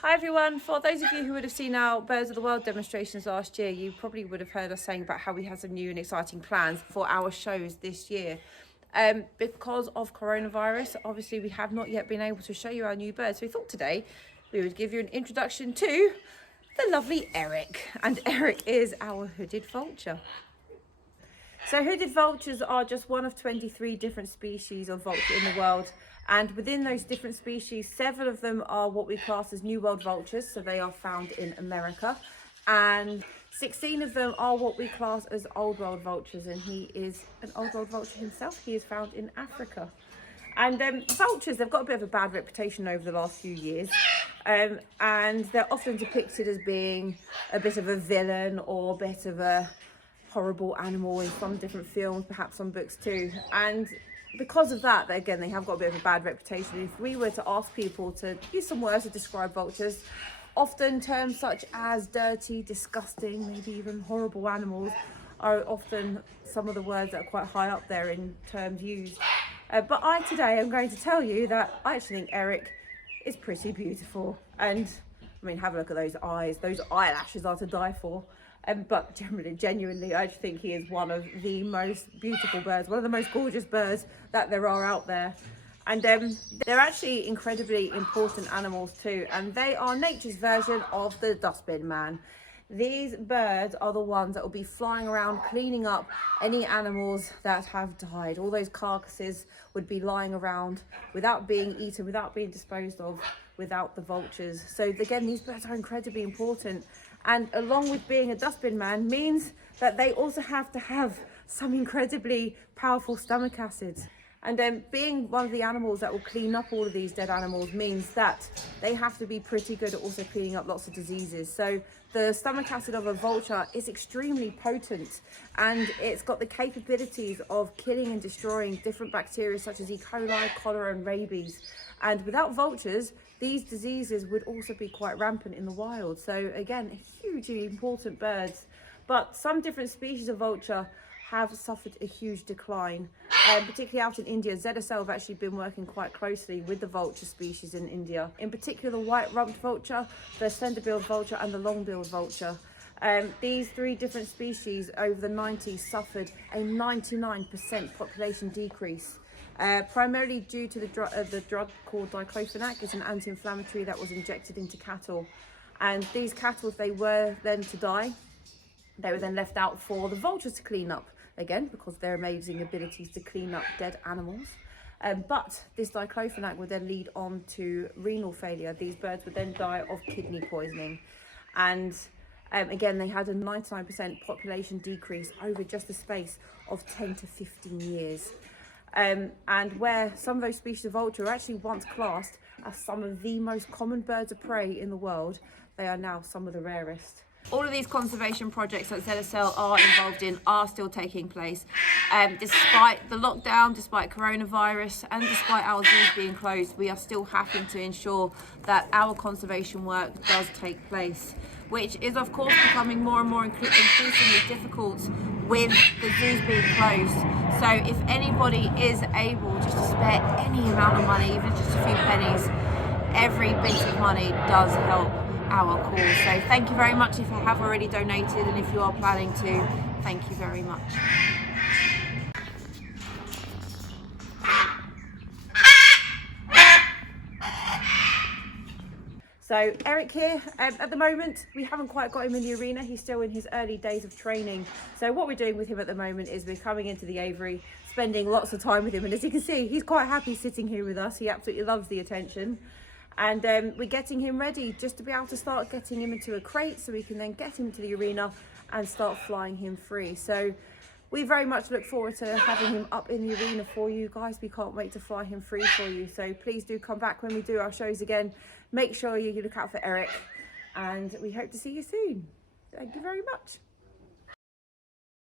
Hi everyone, for those of you who would have seen our Birds of the World demonstrations last year, you probably would have heard us saying about how we have some new and exciting plans for our shows this year. Because of coronavirus, obviously we have not yet been able to show you our new birds. So we thought today we would give you an introduction to the lovely Eric. And Eric is our hooded vulture. So hooded vultures are just one of 23 different species of vulture in the world. And within those different species, 7 of them are what we class as New World vultures. So they are found in America. And 16 of them are what we class as Old World vultures. And he is an Old World vulture himself. He is found in Africa. And vultures, they've got a bit of a bad reputation over the last few years. And they're often depicted as being a bit of a villain or a bit of a horrible animal in some different films, perhaps some books too. And because of that, again, they have got a bit of a bad reputation. If we were to ask people to use some words to describe vultures, often terms such as dirty, disgusting, maybe even horrible animals are often some of the words that are quite high up there in terms used. But today I'm going to tell you that I actually think Eric is pretty beautiful. And I mean, have a look at those eyes. Those eyelashes are to die for. But genuinely, I just think he is one of the most beautiful birds, one of the most gorgeous birds that there are out there. And they're actually incredibly important animals too. And they are nature's version of the dustbin man. These birds are the ones that will be flying around cleaning up any animals that have died. All those carcasses would be lying around without being eaten, without being disposed of, without the vultures. So again, these birds are incredibly important. And along with being a dustbin man means that they also have to have some incredibly powerful stomach acids. And being one of the animals that will clean up all of these dead animals means that they have to be pretty good at also cleaning up lots of diseases. So the stomach acid of a vulture is extremely potent, and it's got the capabilities of killing and destroying different bacteria such as E. coli, cholera and rabies. And without vultures, these diseases would also be quite rampant in the wild. So again, hugely important birds. But some different species of vulture have suffered a huge decline, particularly out in India. ZSL have actually been working quite closely with the vulture species in India, in particular the white-rumped vulture, the slender-billed vulture and the long-billed vulture. These 3 different species over the 90s suffered a 99% population decrease, primarily due to the drug called diclofenac. It's an anti-inflammatory that was injected into cattle. And these cattle, if they were then to die, they were then left out for the vultures to clean up, again, because of their amazing abilities to clean up dead animals. But this diclofenac would then lead on to renal failure. These birds would then die of kidney poisoning. And again, they had a 99% population decrease over just a space of 10 to 15 years. And where some of those species of vulture were actually once classed as some of the most common birds of prey in the world, they are now some of the rarest. All of these conservation projects that ZSL are involved in are still taking place. Despite the lockdown, despite coronavirus, and despite our zoos being closed, we are still having to ensure that our conservation work does take place, which is of course becoming more and more increasingly difficult with the zoos being closed. So if anybody is able just to spare any amount of money, even just a few pennies, every bit of money does help our cause. So thank you very much if you have already donated, and if you are planning to, thank you very much. So Eric here, at the moment we haven't quite got him in the arena. He's still in his early days of training. So what we're doing with him at the moment is we're coming into the aviary, spending lots of time with him, and as you can see, he's quite happy sitting here with us. He absolutely loves the attention. And we're getting him ready just to be able to start getting him into a crate so we can then get him to the arena and start flying him free. So we very much look forward to having him up in the arena for you guys. We can't wait to fly him free for you. So please do come back when we do our shows again. Make sure you look out for Eric, and we hope to see you soon. Thank you very much.